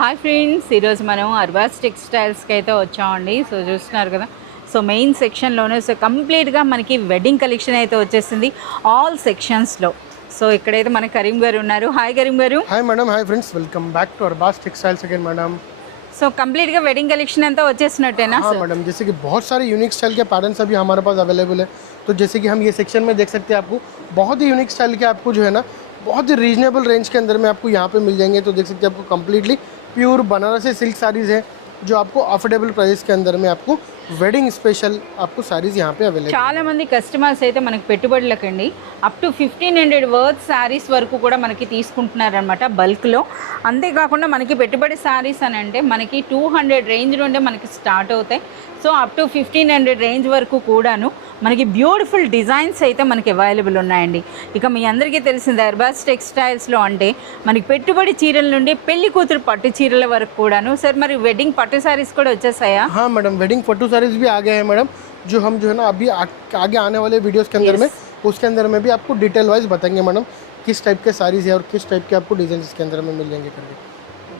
Hi friends, ఈరోజు మనం అర్బాస్ టెక్స్టైల్స్కి అయితే వచ్చామండి. సో చూస్తున్నారు కదా, సో మెయిన్ సెక్షన్లోనే సో కంప్లీట్గా మనకి వెడ్డింగ్ కలెక్షన్ అయితే వచ్చేసింది ఆల్ సెక్షన్స్లో. సో ఇక్కడైతే మన కరీం గారు ఉన్నారు. హాయ్ కరీం గారు. Hi madam. Hi friends, welcome back to Arbaz textiles again madam. So కంప్లీట్గా వెడ్డింగ్ కలెక్షన్ అంతా వచ్చేసినట్టేనా? हाँ मैडम, जैसे कि बहुत सारे यूनिक स्टाइल के पैटर्न्स अभी हमारे पास अवेलेबल है. तो जैसे कि हम ये सेक्शन में देख सकते हैं, आपको बहुत ही यूनिक स्टाइल के आपको जो है ना बहुत ही रीजनेबल रेंज के अंदर में आपको यहाँ पे मिल जाएंगे. तो देख सकते हैं आपको completely pure Banarasi silk saris है जो आपको अफोर्डेबल प्राइस के अंदर में आपको వెడ్డింగ్ స్పెషల్ आपको साड़ीज यहाँ पे अवेलेबल. చాలా మంది కస్టమర్స్ అయితే మనకి పెట్టుబడులకండి అప్ టు 1500 వర్త్ శారీస్ వరకు కూడా మనకి తీసుకుంటున్నారనమాట బల్క్లో. అంతేకాకుండా మనకి పెట్టుబడి శారీస్ అని అంటే మనకి 200 రేంజ్ నుండే మనకి స్టార్ట్ అవుతాయి. సో అప్ టు 1500 రేంజ్ వరకు కూడాను మనకి బ్యూటిఫుల్ డిజైన్స్ అయితే మనకి అవైలబుల్ ఉన్నాయండి. ఇక మీ అందరికీ తెలిసింది అర్బాస్ టెక్స్టైల్స్లో అంటే మనకి పెట్టుబడి చీరల నుండి పెళ్లి కూతురు పట్టు చీరల వరకు కూడాను. సార్ మరి వెడ్డింగ్ పట్టు శారీస్ కూడా వచ్చేసాయా? हाँ मैडम, वेडिंग पट्टू साड़ीज भी आ गए हैं मैडम, जो हम जो है ना अभी आगे आने वाले वीडियोस के अंदर में उसके अंदर में भी आपको डिटेल वाइज बताएंगे मैडम किस टाइप के साड़ीज है और किस टाइप के आपको डिजाइन इसके अंदर में मिल जाएंगे करके.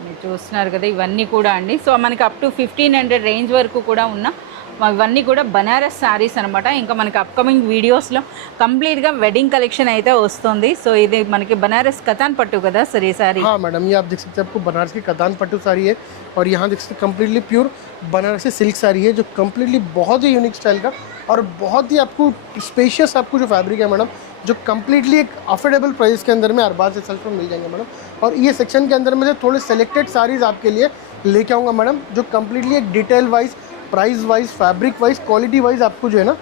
మీరు చూస్తున్నారు కదా, ఇవన్నీ కూడా అండి. సో మనకి అప్ టు 1500 రేంజ్ వరకు కూడా ఉన్న ఇవన్నీ కూడా బనారస్ శారీస్ అనమాట. ఇంకా మనకి అప్కమింగ్ వీడియోస్లో కంప్లీట్గా వెడ్డింగ్ కలెక్షన్ అయితే వస్తుంది. సో ఇది మనకి బనారస్ కతాన్ పట్టు కదా सर ये साड़ी? हाँ मैडम, ये आप देख सकते हैं आपको बनारस की कतान पट्टू साड़ी है और यहाँ देख सकते हैं completely pure Banarasi silk sari है जो कम्प्लीटली बहुत ही यूनिक स्टाइल का और बहुत ही आपको स्पेशियस आपको जो फैब्रिक है मैडम जो कम्प्लीटली एक अफोर्डेबल प्राइस के अंदर में अरबाज टेक्सटाइल्स में मिल जाएंगे मैडम. और ये सेक्शन के अंदर में से थोड़े सेलेक्टेड साड़ीज़ आपके लिए लेके आऊँगा मैडम जो कम्प्लीटली एक detail wise price wise fabric wise quality wise आपको जो है ना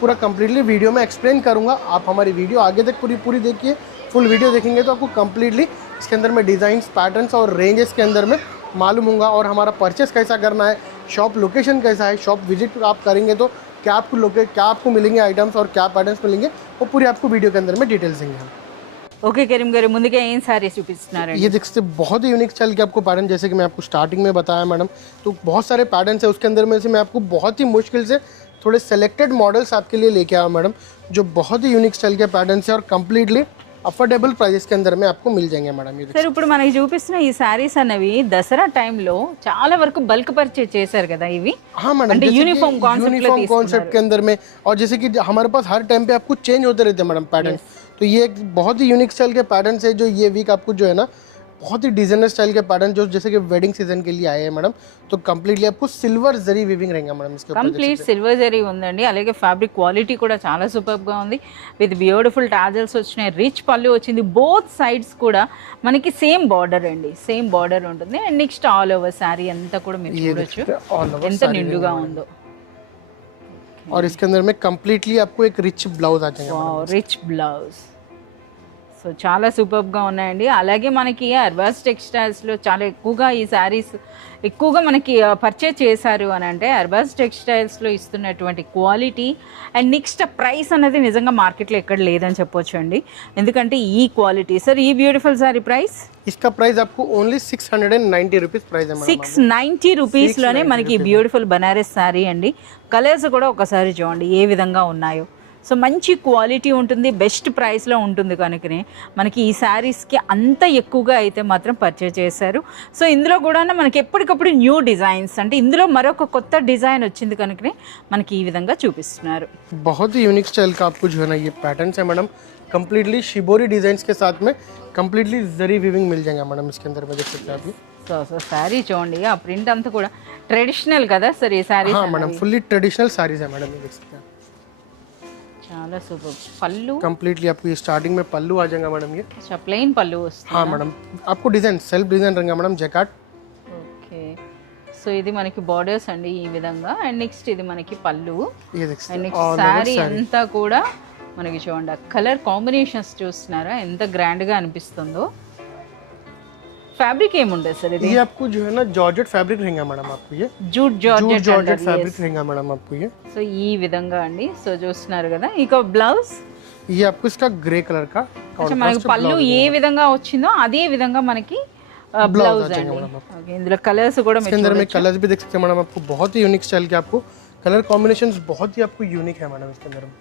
पूरा कम्प्लीटली वीडियो में एक्सप्लेन करूँगा. आप हमारी वीडियो आगे तक पूरी देखिए. फुल वीडियो देखेंगे तो आपको कम्प्लीटली इसके अंदर में डिज़ाइंस पैटर्न्स और रेंजेस के अंदर में मालूम होगा और हमारा परचेस कैसा करना है, शॉप लोकेशन कैसा है, शॉप विजिट आप करेंगे तो क्या आपको मिलेंगे आइटम्स और क्या पैटर्न्स मिलेंगे वो पूरी आपको वीडियो के अंदर में डिटेल्स देंगे हम. ఓకే కరీం గారు, ముందుగా ఏం సారీస్ చూపిస్తున్నారండి? ये देख सकते बहुत ही यूनिक स्टाइल के आपको पैटर्न जैसे कि मैं आपको स्टार्टिंग में बताया मैडम, तो बहुत सारे पैटर्न्स है उसके अंदर में से मैं आपको बहुत ही मुश्किल से थोड़े सेलेक्टेड मॉडल्स आपके लिए लेके आया मैडम जो बहुत ही यूनिक स्टाइल के पैटर्न्स है और कम्प्लीटली అఫోర్డబుల్ ప్రైజెస్ के अंदर में आपको मिल जाएंगे मैडम. ये సార్ ఇప్పుడు మనకి చూపిస్తున్న ఈ సారీస్ అనేవి దసరా టైంలో చాలా వరకు బల్క్ పర్చేజ్ చేశారు కదా ఇవి? हाँ मैडम, అంటే యూనిఫామ్ कॉन्सेप्ट के अंदर में और जैसे कि हमारे पास हर टाइम पे आपको चेंज होते रहते हैं मैडम पैटर्न. तो ये एक बहुत ही यूनिक स्टाइल के पैटर्न है जो ये वीक आपको जो है ना बहुत ही डिजाइनर स्टाइल के पैटर्न जो जैसे कि वेडिंग सीजन के लिए आए हैं मैडम. तो कम्प्लीटली आपको सिल्वर जरी वीविंग रहेगा मैडम इसके ऊपर. కంప్లీట్ సిల్వర్ జరీ ఉందండి. అలాగే ఫ్యాబ్రిక్ క్వాలిటీ కూడా చాలా సూపర్గా ఉంది. విత్ బ్యూటిఫుల్ టాజల్స్ వచ్చినాయి, రిచ్ పళ్ళు వచ్చింది. బోత్ సైడ్స్ కూడా మనకి సేమ్ బార్డర్ అండి, సేమ్ బార్డర్ ఉంటుంది. And next all over sari అంతా కూడా మీరు చూడొచ్చు ఎంత నిండుగా ఉందో. और इसके अंदर में कम्प्लीटली आपको एक रिच ब्लाउज आ जाएगा. Rich blouse. సో చాలా సూపర్గా ఉన్నాయండి. అలాగే మనకి అర్బాస్ టెక్స్టైల్స్లో చాలా ఎక్కువగా ఈ శారీస్ ఎక్కువగా మనకి పర్చేజ్ చేశారు అని అంటే అర్బాస్ టెక్స్టైల్స్లో ఇస్తున్నటువంటి క్వాలిటీ అండ్ నెక్స్ట్ ప్రైస్ అనేది నిజంగా మార్కెట్లో ఎక్కడ లేదని చెప్పొచ్చు అండి. ఎందుకంటే ఈ క్వాలిటీ. సార్ ఈ బ్యూటిఫుల్ సారీ ప్రైస్? इसका प्राइस आपको ओनली 690 रुपीस प्राइस है मैडम. 690 రూపీస్లోనే మనకి బ్యూటిఫుల్ బనారస్ శారీ అండి. కలర్స్ కూడా ఒకసారి చూడండి ఏ విధంగా ఉన్నాయో. సో మంచి క్వాలిటీ ఉంటుంది, బెస్ట్ ప్రైస్లో ఉంటుంది కనుకనే మనకి ఈ శారీస్కి అంత ఎక్కువగా అయితే మాత్రం పర్చేజ్ చేశారు. సో ఇందులో కూడా మనకి ఎప్పటికప్పుడు న్యూ డిజైన్స్ అంటే ఇందులో మరొక కొత్త డిజైన్ వచ్చింది కనుకనే మనకి ఈ విధంగా చూపిస్తున్నారు. बहुत ही यूनिक स्टाइल का आपको जो है ना ये पैटर्न्स है मैडम कम्प्लीटली शिबोरी डिजाइन्स के साथ में कम्प्लीटली जरी वीविंग मिल जाएगा मैडम इसके अंदर में देख सकते हैं आप. సో శారీ చూడండి, ఆ ప్రింట్ అంతా కూడా ట్రెడిషనల్ కదా సార్ ఈ శారీ? हाँ मैडम, फुल्ली ट्रेडिशनल साड़ीज है मैडम, ये देख सकते हैं చాలా సూపర్. పళ్ళు कम्प्लीटली आपको ये स्टार्टिंग में पल्लू आ जाएगा मैडम. ये ప్లెయిన్ పళ్ళు వస్తుంది. हाँ मैडम, आपको डिजाइन सेल्फ डिजाइन रहेगा मैडम जैकार्ड. ఓకే. సో ఇది మనకి బార్డర్స్ అండి ఈ విధంగా. అండ్ నెక్స్ట్ ఇది మనకి పళ్ళు. ये देख सकते అండ్ हैं నెక్స్ట్ శారీ అంతా కూడా మనకి చూడండి కలర్ కాంబినేషన్స్ చూస్తున్నారా ఎంత గ్రాండ్గా అనిపిస్తుందో. ఫ్యాబ్రిక్ ఏముంటుంది సార్ ఇది? ये आपको जो है ना जॉर्जेट फैब्रिक रहेगा मैडम आपको. ये జూట్ जॉर्जेट फैब्रिक रहेगा मैडम आपको. ये సో ఈ విధంగా అండి. సో చూస్తున్నారు కదా. ఇక బ్లౌజ్ ये आपको इसका ग्रे कलर का మనకి పళ్ళు ఏ విధంగా వచ్చిందో అదే విధంగా మనకి బ్లౌజ్ అండి. ఓకే, ఇందులో కలర్స్ కూడా इसके अंदर में कलर्स भी देख सकते हैं मैडम आपको. बहुत ही यूनिक स्टाइल के आपको कलर कॉम्बिनेशंस बहुत ही आपको यूनिक है मैडम इसके अंदर में.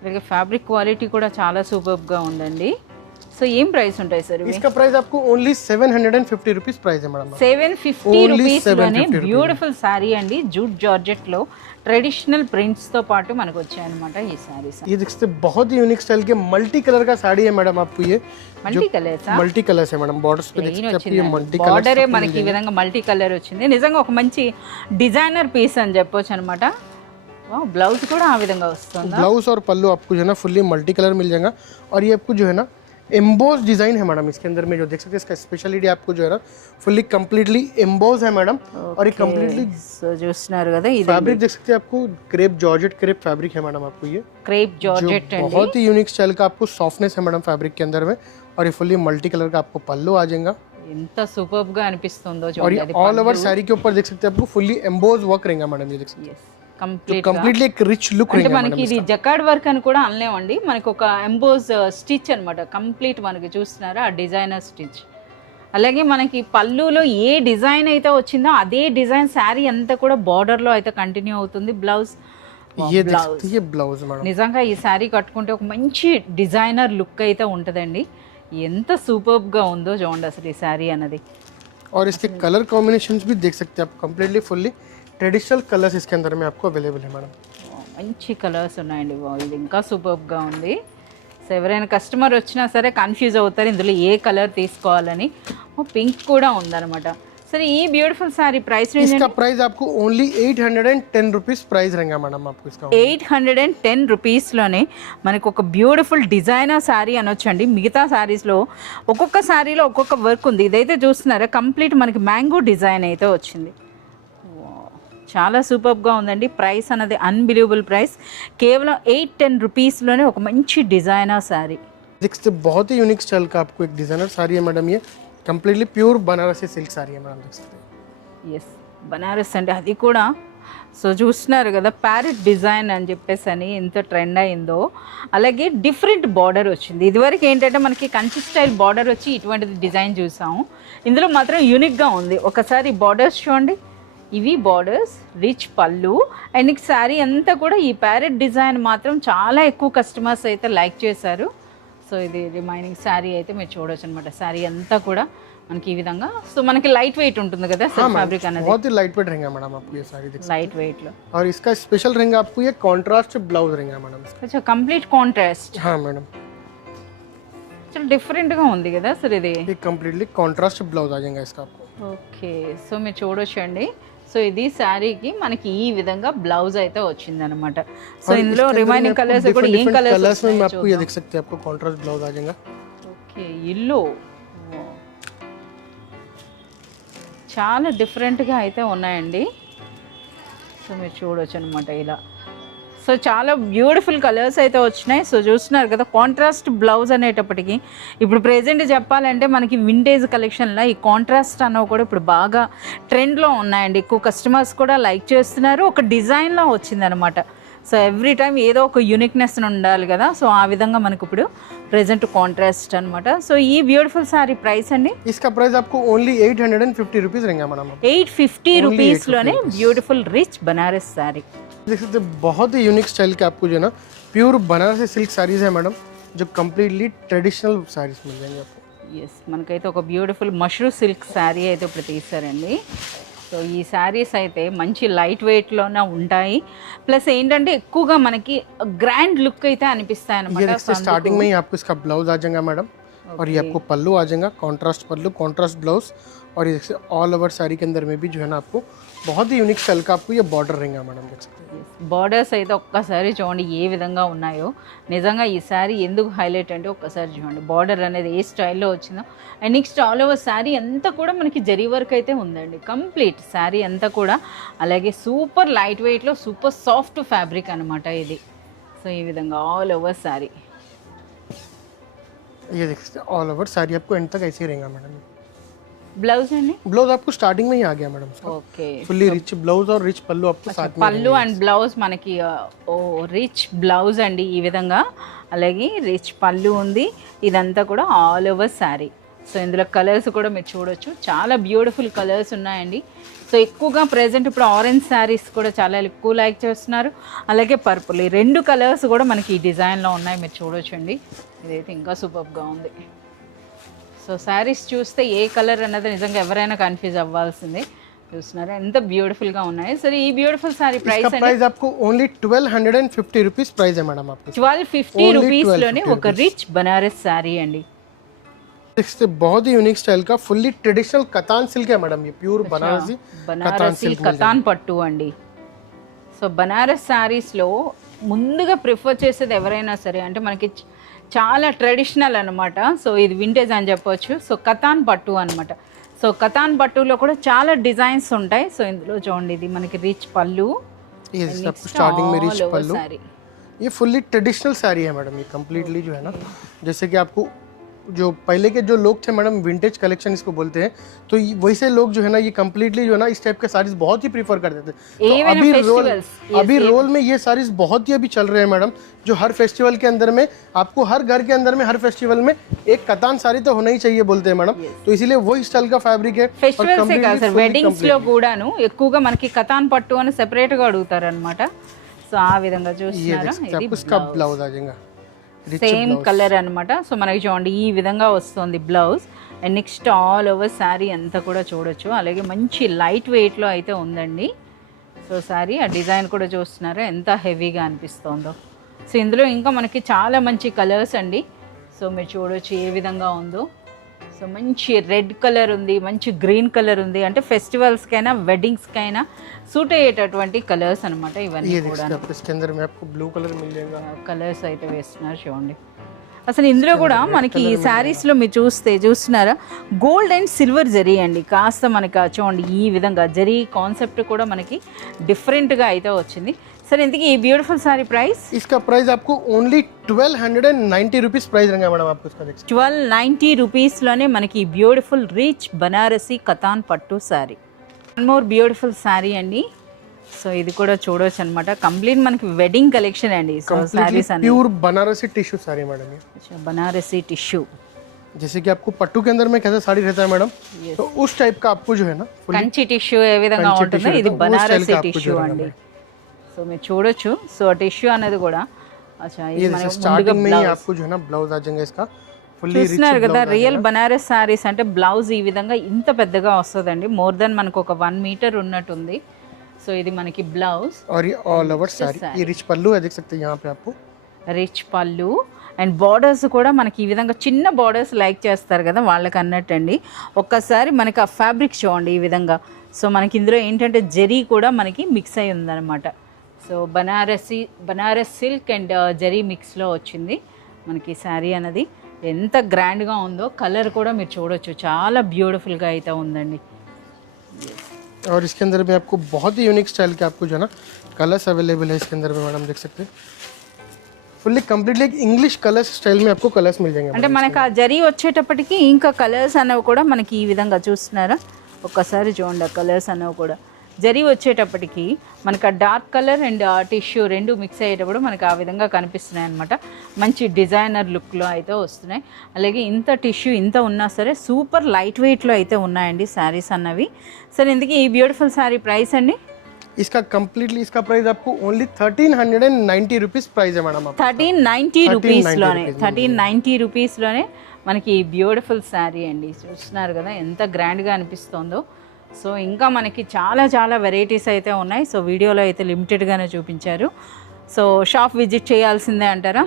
అలాగే ఫ్యాబ్రిక్ క్వాలిటీ కూడా చాలా సూపర్గా ఉందండి. సో ఏం ప్రైస్ ఉంటాయి సార్ ఇవి? इसका प्राइस आपको ओनली 750 रुपीस प्राइस है मैडम। 750 రూపీస్ లోనే బ్యూటిఫుల్ శారీ అండి, జూట్ జార్జెట్ లో ట్రెడిషనల్ ప్రింట్స్ తో పాటు మనకు వచ్చాయన్నమాట ఈ శారీస్। ये देख सकते हैं बहुत ही यूनिक स्टाइल के मल्टी कलर का साड़ी है मैडम आपको। ये మల్టీ కలర్స్ मल्टी कलर्स है मैडम, बॉर्डर्स पे देख सकते हैं आपको ये मल्टी బార్డరే మనకి ఈ విధంగా మల్టీ కలర్ వచ్చింది, నిజంగా ఒక మంచి డిజైనర్ పీస్ అని చెప్పొచ్చు అనమాట। బ్లౌజ్ కూడా ఆ విధంగా వస్తుంది, ब्लाउज और पल्लू आपको जो है ना फुल्ली मल्टी कलर मिल जाएगा। और ये आपको जो है ना एम्बोज डिजाइन है मैडम इसके अंदर में, जो देख सकते हैं इसका स्पेशलिटी आपको जो है ना फुल्ली कंप्लीटली एम्बोज है मैडम। और ये कंप्लीटली సో చూస్తున్నారు కదా ఇది फैब्रिक देख सकते हैं आपको क्रेप जॉर्जेट क्रेप फैब्रिक है मैडम आपको। ये క్రేప్ జార్జెట్ అండి, बहुत ही यूनिक स्टाइल का आपको सॉफ्टनेस है मैडम फैब्रिक के अंदर में। और ये फुल्ली मल्टी कलर का आपको पल्लू आ जाएगा। ఎంత సూపర్బ్ గా అనిపిస్తుందో और చూడండి, ये ऑल ओवर साड़ी के ऊपर देख सकते हैं आपको फुल्ली एम्बोज वर्क रहेगा मैडम। ये देख सकते हैं కంప్లీట్ कंप्लीटली एक रिच लुक అంటే रहेगा మనకి ఇది జకార్డ్ వర్క్ అని కూడా అనలేమండి, మనకి ఒక ఎంబోజ్ స్టిచ్ అన్నమాట కంప్లీట్ మనకి చూస్తున్నారా ఆ డిజైనర్ స్టిచ్। అలాగే మనకి పళ్ళులో ఏ డిజైన్ అయితే వచ్చిందో అదే డిజైన్ శారీ అంతా కూడా బార్డర్ లో అయితే కంటిన్యూ అవుతుంది। బ్లౌజ్ ये देख सकते हैं ये ब्लाउज मैडम। నిజంగా ఈ శారీ కట్టుకుంటే ఒక మంచి డిజైనర్ లుక్ అయితే ఉంటుందండి, ఎంత సూపర్బ్ గా ఉందో చూడండి అసలు ఈ శారీ అన్నది। और इसके कलर कॉम्बिनेशंस भी देख सकते हैं आप, कंप्लीटली फुल्ली ट्रेडिशनल कलर्स इसके अंदर में आपको अवेलेबल है मैडम। మంచి కలర్స్ ఉన్నాయండి, ఇది ఇంకా సూపర్బ్ గా ఉంది। సో ఎవరైనా కస్టమర్ వచ్చినా సరే కన్ఫ్యూజ్ అవుతారు ఇందులో ఏ కలర్ తీసుకోవాలని। పింక్ కూడా ఉందన్నమాట। సరే ఈ బ్యూటిఫుల్ సారీ ప్రైస్ రేంజ్ इसका प्राइस आपको ओनली 810 रुपीस प्राइस रहेगा मैडम आपको इसका। 810 రూపీస్లోనే మనకు ఒక బ్యూటిఫుల్ డిజైనర్ శారీ అనొచ్చండి। మిగతా శారీస్లో ఒక్కొక్క శారీలో ఒక్కొక్క వర్క్ ఉంది, ఇదైతే చూస్తున్నారా కంప్లీట్ మనకి మ్యాంగో డిజైన్ అయితే వచ్చింది। చాలా సూపర్గా ఉందండి, ప్రైస్ అన్నది అన్బిలీవబుల్ ప్రైస్, కేవలం 810 రూపీస్లోనే ఒక మంచి డిజైనర్ శారీ। देखते बहुत ही यूनिक स्टाइल का आपको एक डिजाइनर साड़ी है मैडम। ये completely pure Banarasi silk sari है मैडम, देख सकते हैं। ఎస్ బనారస్ అంటే అది కూడా సో చూస్తున్నారు కదా ప్యారెట్ డిజైన్ అని చెప్పేసి అని ఎంత ట్రెండ్ అయిందో, అలాగే డిఫరెంట్ బార్డర్ వచ్చింది। ఇదివరకు ఏంటంటే మనకి కంచి స్టైల్ బార్డర్ వచ్చి ఇటువంటి డిజైన్ చూసాము, ఇందులో మాత్రం యూనిక్గా ఉంది। ఒకసారి బార్డర్స్ చూడండి, ఇవి బార్డర్స్, రిచ్ పళ్ళు అండ్ శారీ అంతా కూడా ఈ ప్యారెట్ డిజైన్ మాత్రం చాలా ఎక్కువ కస్టమర్స్ అయితే లైక్ చేశారు। సో ఇది రిమైనింగ్ శారీ అయితే మీరు చూడొచ్చు అనమాట, శారీ అంతా కూడా మనకి ఈ విధంగా సో మనకి లైట్ వెయిట్ ఉంటుంది కదా సిల్క్ ఫ్యాబ్రిక్ అనేది, बहुत ही लाइट वेट रहेगा मैडम आपको ये साड़ी देख లైట్ వెయిట్ లో। और इसका स्पेशल रहेगा आपको ये कॉन्ट्रास्ट ब्लाउज रहेगा मैडम इसका। కొంచెం కంప్లీట్ కాంట్రాస్ట్, हाँ मैडम చాలా డిఫరెంట్ గా ఉంది కదా సార్ ఇది। ये कंप्लीटली कॉन्ट्रास्ट ब्लाउज आ जाएगा इसका आपको। ఓకే సో మీరు చూడొచ్చండి, సో ఇది శారీకి మనకి ఈ విధంగా బ్లౌజ్ అయితే వచ్చింది అనమాట। సో ఇందులో రిమైనింగ్ కలర్స్ కూడా ఏం कलर्स में కలర్స్ आपको ये देख सकते हैं आपको कॉन्ट्रास्ट ब्लाउज आ जाएगा। ఓకే ఇల్లు చాలా డిఫరెంట్గా అయితే ఉన్నాయండి, సో మీరు చూడొచ్చు అనమాట ఇలా। సో చాలా బ్యూటిఫుల్ కలర్స్ అయితే వచ్చినాయి, సో చూస్తున్నారు కదా కాంట్రాస్ట్ బ్లౌజ్ అనేటప్పటికి ఇప్పుడు ప్రెజెంట్ చెప్పాలంటే మనకి వింటేజ్ కలెక్షన్లో ఈ కాంట్రాస్ట్ అన్నవి కూడా ఇప్పుడు బాగా ట్రెండ్లో ఉన్నాయండి, ఎక్కువ కస్టమర్స్ కూడా లైక్ చేస్తున్నారు, ఒక డిజైన్లో వచ్చిందనమాట। సో ఎవ్రీ టైం ఏదో ఒక యూనిక్నెస్ ఉండాలి కదా, సో ఆ విధంగా మనకు ఇప్పుడు ప్రెజెంట్ కాంట్రాస్ట్ అనమాట। సో ఈ బ్యూటిఫుల్ సారీ ప్రైస్ అండి इसका प्राइस आपको ओनली 850 रुपीस रहेगा मैडम। 850 రూపీస్లోనే బ్యూటిఫుల్ రిచ్ బనారస్ శారీ। देख सकते हैं बहुत ही यूनिक स्टाइल के आपको जो है ना प्योर बनारसी सिल्क साड़ीज है मैडम, जो कंप्लीटली ट्रेडिशनल साड़ीज मिल जाएंगे आपको। ఎస్ మనకైతే ఒక బ్యూటిఫుల్ మష్రూమ్ సిల్క్ శారీ అయితే ఇప్పుడు తీసారండి। సో ఈ శారీస్ అయితే మంచి లైట్ వెయిట్లోనే ఉంటాయి, ప్లస్ ఏంటంటే ఎక్కువగా మనకి గ్రాండ్ లుక్ అయితే అనిపిస్తాయి ये అనమాట। देखते हैं स्टार्टिंग में ही आपको इसका ब्लाउज आ जाएगा मैडम, और ये आपको पल्लू आ जाएगा कॉन्ट्रास्ट पल्लू कॉन्ट्रास्ट ब्लाउज। और ये देखते ऑल ओवर साड़ी के अंदर में भी जो है ना आपको बहुत ही यूनिक स्टाइल का आपको ये बॉर्डर रहेगा मैडम, देख सकते हैं। బార్డర్స్ అయితే ఒక్కసారి చూడండి ఏ విధంగా ఉన్నాయో, నిజంగా ఈ శారీ ఎందుకు హైలైట్ అంటే ఒక్కసారి చూడండి బార్డర్ అనేది ఏ స్టైల్లో వచ్చిందో, and next all over sari అంతా కూడా మనకి జరీ వర్క్ అయితే ఉందండి, కంప్లీట్ శారీ అంతా కూడా। అలాగే సూపర్ లైట్ వెయిట్లో సూపర్ సాఫ్ట్ ఫ్యాబ్రిక్ అనమాట ఇది। సో ఈ విధంగా ఆల్ ఓవర్ శారీ, ये देख सकते हैं ऑल ओवर साड़ी आपको एंड तक ऐसे ही रहेगा मैडम। బ్లౌజ్ అండి ब्लाउज आपको स्टार्टिंग में ही आ गया madam, okay fully rich blouse और रिच पल्लू आपको साथ में। పళ్ళు అండ్ బ్లౌజ్ మనకి ఓ రిచ్ బ్లౌజ్ అండి ఈ విధంగా, అలాగే రిచ్ పళ్ళు ఉంది, ఇదంతా కూడా ఆల్ ఓవర్ శారీ। సో ఇందులో కలర్స్ కూడా మీరు చూడొచ్చు, చాలా బ్యూటిఫుల్ కలర్స్ ఉన్నాయండి। సో ఎక్కువగా ప్రెజెంట్ ఇప్పుడు ఆరెంజ్ శారీస్ కూడా చాలా ఎక్కువ లైక్ చేస్తున్నారు, అలాగే పర్పుల్, ఈ రెండు కలర్స్ కూడా మనకి ఈ డిజైన్లో ఉన్నాయి, మీరు చూడొచ్చు అండి। ఇదైతే ఇంకా సూపర్గా ఉంది। సో శారీస్ చూస్తే ఏ కలర్ అన్నది నిజంగా ఎవరైనా కన్ఫ్యూజ్ అవ్వాల్సిందే. చూస్తున్నారా ఎంత బ్యూటిఫుల్గా ఉన్నాయి. సరే ఈ బ్యూటిఫుల్ శారీ ప్రైస్ प्राइस आपको ओनली 1250 रुपीस प्राइस है मैडम आपको. 1250 రూపీస్లోనే ఒక రిచ్ బనారస్ శారీ అండి. इससे बहुत ही यूनिक स्टाइल का फुल्ली ट्रेडिशनल कतान सिल्क है मैडम. ये प्योर బనారసి కతాన్ పట్టు అండి. సో బనారస్ శారీస్లో ముందుగా ప్రిఫర్ చేసేది ఎవరైనా సరే అంటే మనకి చాలా ట్రెడిషనల్ అనమాట. సో ఇది వింటేజ్ అని చెప్పొచ్చు. సో కతాన్ పట్టు అనమాట. సో కతాన్ పట్టులో కూడా చాలా డిజైన్స్ ఉంటాయి. సో ఇందులో చూడండి ఇది మనకి రిచ్ పళ్ళు, ये सब स्टार्टिंग में रिच पल्लू. ये फुल्ली ट्रेडिशनल साड़ी है मैडम. ये कम्प्लीटली जो है ना, जैसे कि आपको जो पहले के जो लोग थे मैडम, विंटेज कलेक्शन इसको बोलते हैं, तो वैसे लोग जो है ना ये कम्प्लीटली जो है ना इस टाइप के साड़ीज बहुत ही प्रीफर करते थे. तो अभी रोल में ये साड़ीज बहुत ही अभी चल रहे हैं मैडम, जो हर फेस्टिवल के अंदर में आपको हर घर के अंदर में हर फेस्टिवल में एक कतान साड़ी तो होना ही चाहिए बोलते हैं मैडम. तो इसीलिए वही स्टाइल का फैब्रिक है. ఫెస్టివల్సే కాదు సార్, వెడ్డింగ్స్ లో కూడాను ఎక్కువగా మనకి కతాన్ పట్టు అని సెపరేట్ గా అడుగుతారు అనమాట. సో ఆ విధంగా చూస్తున్నారా, ఇది ब्लाउज आ जाएगा సేమ్ కలర్ అనమాట. సో మనకి చూడండి ఈ విధంగా వస్తుంది blouse. And next all over sari అంతా కూడా చూడొచ్చు. అలాగే మంచి లైట్ వెయిట్లో అయితే ఉందండి. సో శారీ ఆ డిజైన్ కూడా చూస్తున్నారా ఎంత హెవీగా అనిపిస్తుందో. సో ఇందులో ఇంకా మనకి చాలా మంచి కలర్స్ అండి. సో మీరు చూడొచ్చు ఏ విధంగా ఉందో. సో మంచి రెడ్ కలర్ ఉంది, మంచి గ్రీన్ కలర్ ఉంది. అంటే ఫెస్టివల్స్కైనా వెడ్డింగ్స్కైనా సూట్ అయ్యేటటువంటి కలర్స్ అనమాట ఇవన్నీ కూడా. కలర్స్ అయితే వేస్తున్నారు చూడండి. అసలు ఇందులో కూడా మనకి ఈ శారీస్లో మీరు చూస్తున్నారా గోల్డ్ అండ్ సిల్వర్ జరీ అండి. కాస్త మనకి చూడండి ఈ విధంగా జరీ కాన్సెప్ట్ కూడా మనకి డిఫరెంట్గా అయితే వచ్చింది. सर इंतकी ये ब्यूटीफुल साड़ी प्राइस, इसका प्राइस आपको ओनली 1290 रुपीस प्राइस रहेगा मैडम. आपको इसका 1290 रुपीस लोने మనకి బ్యూటిఫుల్ రిచ్ బనారసి కతాన్ పట్టు sorry. One more beautiful sorry అండి. సో ఇది కూడా చూడొచ్చు అనమాట. కంప్లీట్ మనకి వెడ్డింగ్ కలెక్షన్ అండి. సో సారీస్ అన్ని pure Banarasi tissue sari madam. अच्छा बनारसी टिश्यू, जैसे कि आपको पट्टू के अंदर में कैसा साड़ी रहता है मैडम, तो उस टाइप का आपको जो है ना కంచి టిష్యూ ఏ విధంగా ఉంటుందో ఇది బనారసి టిష్యూ అండి. సో మీరు చూడొచ్చు. సో టిష్యూ అనేది కూడా అచ్చా ఇది మనకి స్టార్టింగ్ में ही आपको जो है ना ब्लाउज आ जाएगा इसका ఫుల్లీ రిచ్. చూస్తున్నారు కదా రియల్ బనారస్ సారీస్ అంటే బ్లౌజ్ ఈ విధంగా ఇంత పెద్దగా వస్తుందండి. మోర్ దెన్ మనకు ఒక 1 మీటర్ ఉన్నట్టుంది. సో ఇది మనకి బ్లౌజ్ और ये ऑल ओवर साड़ी. ये रिच पल्लू है, देख सकते हैं यहाँ पे आपको రిచ్ పళ్ళు. అండ్ బార్డర్స్ కూడా మనకి ఈ విధంగా చిన్న బార్డర్స్ లైక్ చేస్తారు కదా వాళ్ళకి అన్నట్టు అండి. ఒక్కసారి మనకి ఆ ఫ్యాబ్రిక్ చూడండి ఈ విధంగా. సో మనకి ఇందులో ఏంటంటే జరీ కూడా మనకి మిక్స్ అయి ఉందన్నమాట. So Banaras silk and zari మిక్స్లో వచ్చింది మనకి శారీ అనేది. ఎంత గ్రాండ్గా ఉందో. కలర్ కూడా మీరు చూడొచ్చు చాలా బ్యూటిఫుల్గా అయితే ఉందండి. और इसके अंदर में आपको बहुत ही यूनिक स्टाइल के आपको जो है ना कलर्स अवेलेबल है इसके अंदर में मैडम, देख सकते हैं fully completely English colours style में आपको कलर्स मिल जाएंगे. అంటే మనకి ఆ జరీ వచ్చేటప్పటికి ఇంకా కలర్స్ అనేవి కూడా మనకి ఈ విధంగా చూస్తున్నారా. ఒక్కసారి చూడండి ఆ కలర్స్ అనేవి కూడా జరీ వచ్చేటప్పటికి మనకు ఆ డార్క్ కలర్ అండ్ టిష్యూ రెండు మిక్స్ అయ్యేటప్పుడు మనకు ఆ విధంగా కనిపిస్తున్నాయి అనమాట. మంచి డిజైనర్ లుక్లో అయితే వస్తున్నాయి. అలాగే ఇంత టిష్యూ ఇంత ఉన్నా సరే సూపర్ లైట్ వెయిట్లో అయితే ఉన్నాయండి శారీస్ అన్నవి. సరే ఇందుకే ఈ బ్యూటిఫుల్ శారీ ప్రైస్ అండి. इसका कंप्लीटली इसका प्राइस आपको ओनली 1390 रुपीस प्राइस है मैडम. 1390 రూపీస్లోనే 1390 రూపీస్లోనే మనకి ఈ బ్యూటిఫుల్ శారీ అండి. చూస్తున్నారు కదా ఎంత గ్రాండ్గా అనిపిస్తుందో. సో ఇంకా మనకి చాలా చాలా వెరైటీస్ అయితే ఉన్నాయి. సో వీడియోలో అయితే లిమిటెడ్గానే చూపించారు. సో షాప్ విజిట్ చేయాల్సిందే అంటారా?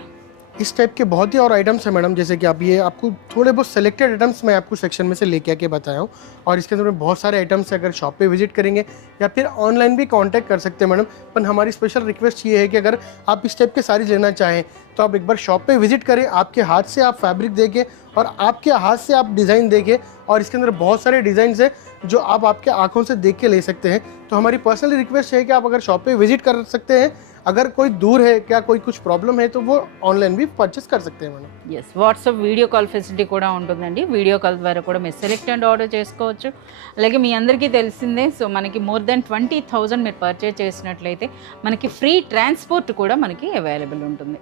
इस टाइप के बहुत ही और आइटम्स हैं मैडम. जैसे कि आप ये आपको थोड़े बहुत सेलेक्टेड आइटम्स मैं आपको सेक्शन में से लेके आके बताया हूँ. और इसके अंदर में बहुत सारे आइटम्स हैं. अगर शॉप पे विजिट करेंगे या फिर ऑनलाइन भी कांटेक्ट कर सकते हैं मैडम. पर हमारी स्पेशल रिक्वेस्ट ये है कि अगर आप इस टाइप के साड़ी लेना चाहें तो आप एक बार शॉप पे विजिट करें. आपके हाथ से आप फैब्रिक देखें और आपके हाथ से आप डिज़ाइन देखें. और इसके अंदर बहुत सारे डिज़ाइन हैं जो आप आपके आँखों से देख के ले सकते हैं. तो हमारी पर्सनली रिक्वेस्ट है कि आप अगर शॉप पे विजिट कर सकते हैं. अगर कोई दूर है क्या कोई कुछ प्रॉब्लम है तो वो ऑनलाइन भी परचेस कर सकते हैं madam. Yes WhatsApp video call facility కూడా ఉంటుందండి. వీడియో కాల్ ద్వారా కూడా మీరు సెలెక్ట్ అండ్ ఆర్డర్ చేసుకోవచ్చు. అలాగే మీ అందరికీ తెలిసిందే. సో మనకి మోర్ దెన్ 20,000 మీరు పర్చేస్ చేసినట్లయితే మనకి ఫ్రీ ట్రాన్స్పోర్ట్ కూడా మనకి అవైలబుల్ ఉంటుంది.